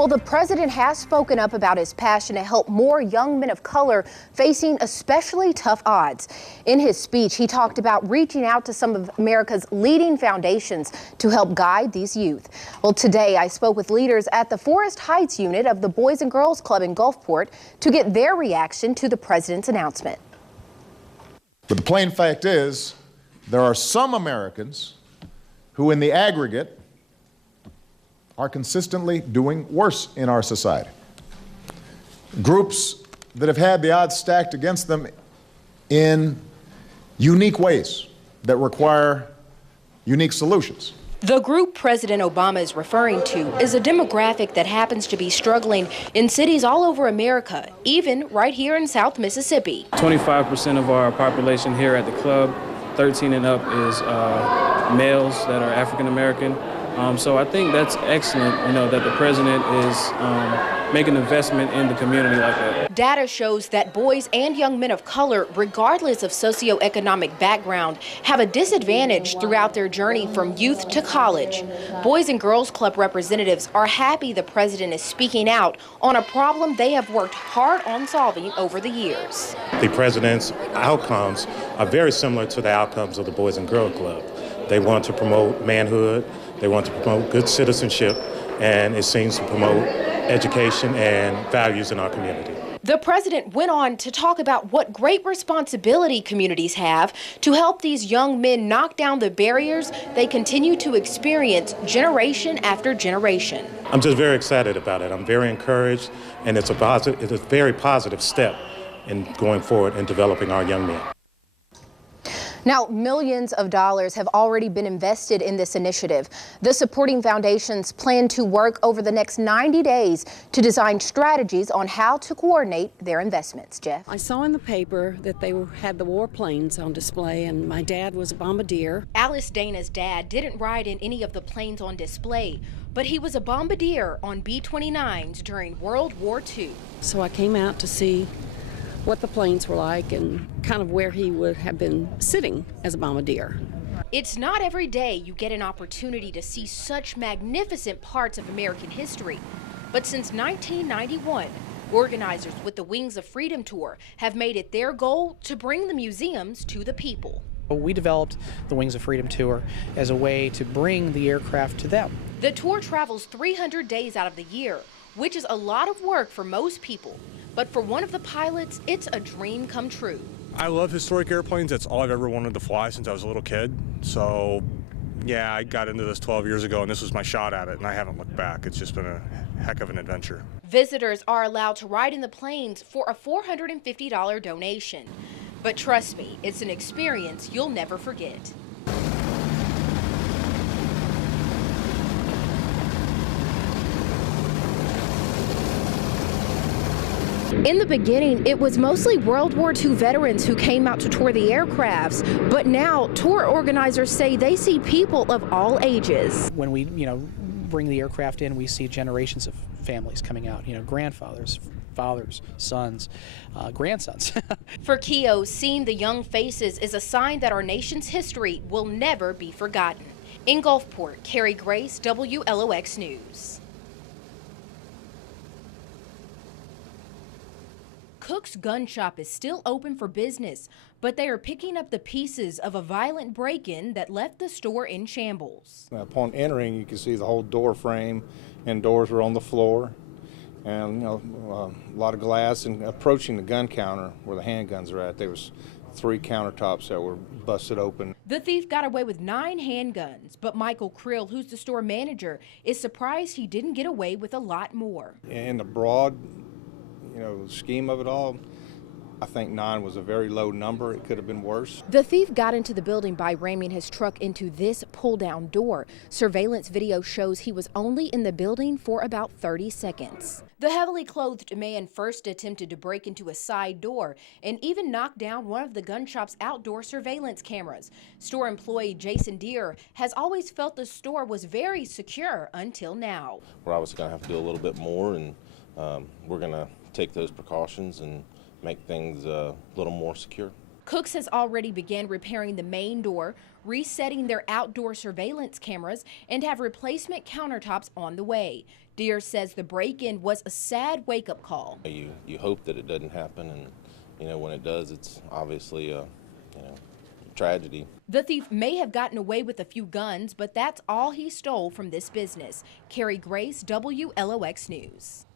Well, the president has spoken up about his passion to help more young men of color facing especially tough odds. In his speech, he talked about reaching out to some of America's leading foundations to help guide these youth. Well, today I spoke with leaders at the Forest Heights unit of the Boys and Girls Club in Gulfport to get their reaction to the president's announcement. But the plain fact is, there are some Americans who in the aggregate are consistently doing worse in our society. Groups that have had the odds stacked against them in unique ways that require unique solutions. The group President Obama is referring to is a demographic that happens to be struggling in cities all over America, even right here in South Mississippi. 25% of our population here at the club, 13 and up, is males that are African American. So I think that's excellent, that the president is making an investment in the community like that. Data shows that boys and young men of color, regardless of socioeconomic background, have a disadvantage throughout their journey from youth to college. Boys and Girls Club representatives are happy the president is speaking out on a problem they have worked hard on solving over the years. The president's outcomes are very similar to the outcomes of the Boys and Girls Club. They want to promote manhood. They want to promote good citizenship, and it seems to promote education and values in our community. The president went on to talk about what great responsibility communities have to help these young men knock down the barriers they continue to experience generation after generation. I'm just very excited about it. I'm very encouraged, and it's a very positive step in going forward and developing our young men. Now, millions of dollars have already been invested in this initiative. The supporting foundations plan to work over the next 90 days to design strategies on how to coordinate their investments. Jeff? I saw in the paper that they had the warplanes on display, and my dad was a bombardier. Alice Dana's dad didn't ride in any of the planes on display, but he was a bombardier on B-29s during World War II. So I came out to see what the planes were like and kind of where he would have been sitting as a bombardier. It's not every day you get an opportunity to see such magnificent parts of American history. But since 1991, organizers with the Wings of Freedom Tour have made it their goal to bring the museums to the people. We developed the Wings of Freedom Tour as a way to bring the aircraft to them. The tour travels 300 days out of the year, which is a lot of work for most people. But for one of the pilots, it's a dream come true. I love historic airplanes. That's all I've ever wanted to fly since I was a little kid. So, yeah, I got into this 12 years ago, and this was my shot at it, and I haven't looked back. It's just been a heck of an adventure. Visitors are allowed to ride in the planes for a $450 donation. But trust me, it's an experience you'll never forget. In the beginning, it was mostly World War II veterans who came out to tour the aircrafts, but now tour organizers say they see people of all ages. When we, bring the aircraft in, we see generations of families coming out, grandfathers, fathers, sons, grandsons. For Keo, seeing the young faces is a sign that our nation's history will never be forgotten. In Gulfport, Caray Grace, WLOX News. Cook's Gun Shop is still open for business, but they are picking up the pieces of a violent break-in that left the store in shambles. Upon entering, you can see the whole door frame and doors were on the floor, and a lot of glass. And approaching the gun counter where the handguns are at, there was 3 countertops that were busted open. The thief got away with 9 handguns, but Michael Krill, who's the store manager, is surprised he didn't get away with a lot more. In the broad scheme of it all, I think 9 was a very low number. It could have been worse. The thief got into the building by ramming his truck into this pull-down door. Surveillance video shows he was only in the building for about 30 seconds. The heavily clothed man first attempted to break into a side door and even knocked down one of the gun shop's outdoor surveillance cameras. Store employee Jason Deere has always felt the store was very secure until now. We're obviously going to have to do a little bit more, and we're going to take those precautions and make things a little more secure. Cooks has already began repairing the main door, resetting their outdoor surveillance cameras, and have replacement countertops on the way. Deere says the break-in was a sad wake-up call. You hope that it doesn't happen, and when it does, it's obviously a tragedy. The thief may have gotten away with a few guns, but that's all he stole from this business. Caray, WLOX News.